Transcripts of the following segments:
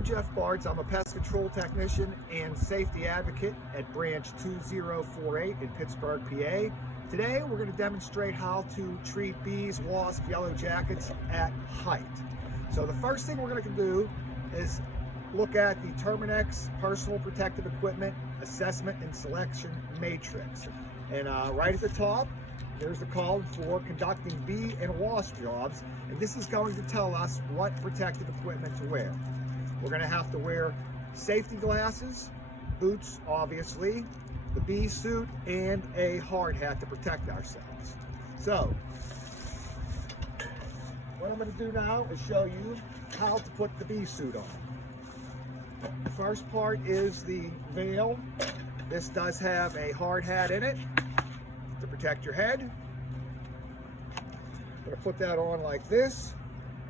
I'm Jeff Bartz. I'm a pest control technician and safety advocate at branch 2048 in Pittsburgh, PA. Today we're going to demonstrate how to treat bees, wasps, yellow jackets at height. So the first thing we're going to do is look at the Terminix Personal Protective Equipment Assessment and Selection Matrix. And right at the top, there's the column for conducting bee and wasp jobs, and this is going to tell us what protective equipment to wear. We're going to have to wear safety glasses, boots obviously, the bee suit, and a hard hat to protect ourselves. So, what I'm going to do now is show you how to put the bee suit on. The first part is the veil. This does have a hard hat in it to protect your head. I'm going to put that on like this.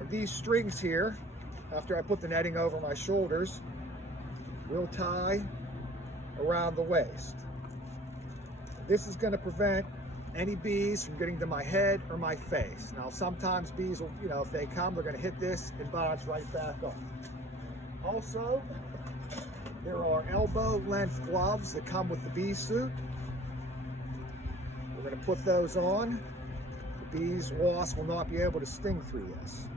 And these strings here, after I put the netting over my shoulders, will tie around the waist. This is going to prevent any bees from getting to my head or my face. Now sometimes bees will, if they come, they're going to hit this and bounce right back up. Also, there are elbow length gloves that come with the bee suit. We're going to put those on. The bees, wasps will not be able to sting through this.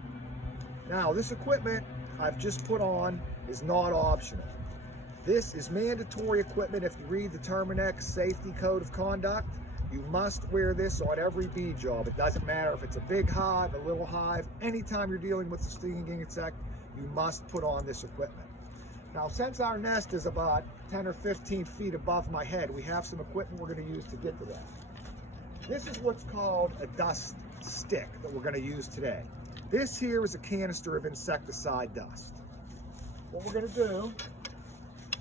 Now, this equipment I've just put on is not optional. This is mandatory equipment. If you read the Terminix Safety Code of Conduct, you must wear this on every bee job. It doesn't matter if it's a big hive, a little hive, anytime you're dealing with a stinging insect, you must put on this equipment. Now, since our nest is about 10 or 15 feet above my head, we have some equipment we're going to use to get to that. This is what's called a dust stick that we're going to use today. This here is a canister of insecticide dust. What we're going to do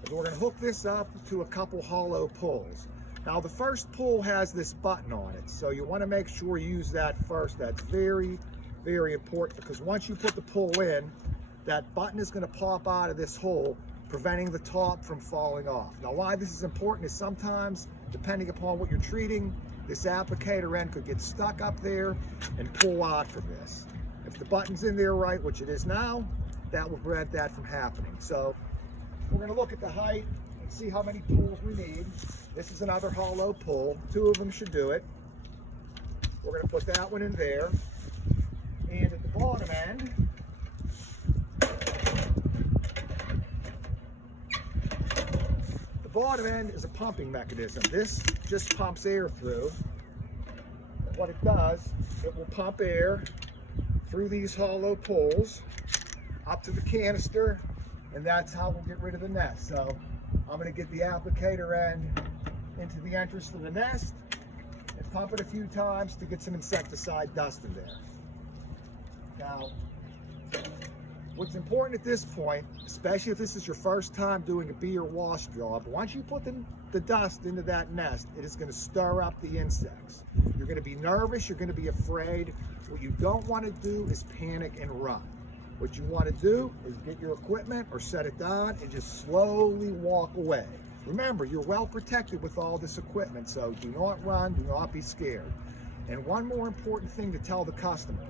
is we're going to hook this up to a couple hollow pulls. Now, the first pull has this button on it, so you want to make sure you use that first. That's very, very important, because once you put the pull in, that button is going to pop out of this hole, preventing the top from falling off. Now, why this is important is sometimes, depending upon what you're treating, this applicator end could get stuck up there and pull out from this. If the button's in there right, which it is now, that will prevent that from happening. So we're going to look at the height and see how many pulls we need. This is another hollow pull. 2 of them should do it. We're going to put that one in there. And at the bottom end, is a pumping mechanism. This just pumps air through. And what it does, it will pump air through these hollow pulls up to the canister, and that's how we'll get rid of the nest. So I'm going to get the applicator end into the entrance to the nest and pump it a few times to get some insecticide dust in there. Now, what's important at this point, especially if this is your first time doing a bee or wasp job, once you put the dust into that nest, it is going to stir up the insects. You're going to be nervous, you're going to be afraid. What you don't want to do is panic and run. What you want to do is get your equipment or set it down and just slowly walk away. Remember, you're well protected with all this equipment, so do not run, do not be scared. And one more important thing to tell the customer,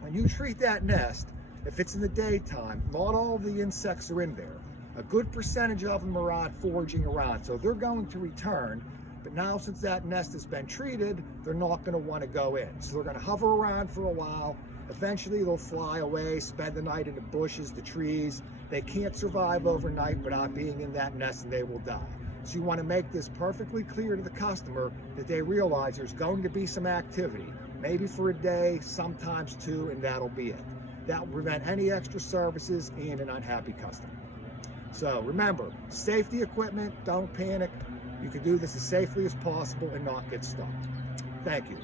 when you treat that nest, if it's in the daytime, not all the insects are in there. A good percentage of them are out foraging around, so they're going to return. But now, since that nest has been treated, they're not going to want to go in. So they're going to hover around for a while. Eventually, they'll fly away, spend the night in the bushes, the trees. They can't survive overnight without being in that nest, and they will die. So you want to make this perfectly clear to the customer that they realize there's going to be some activity, maybe for a day, sometimes 2, and that'll be it. That will prevent any extra services and an unhappy customer. So remember, safety equipment, don't panic. You can do this as safely as possible and not get stuck. Thank you.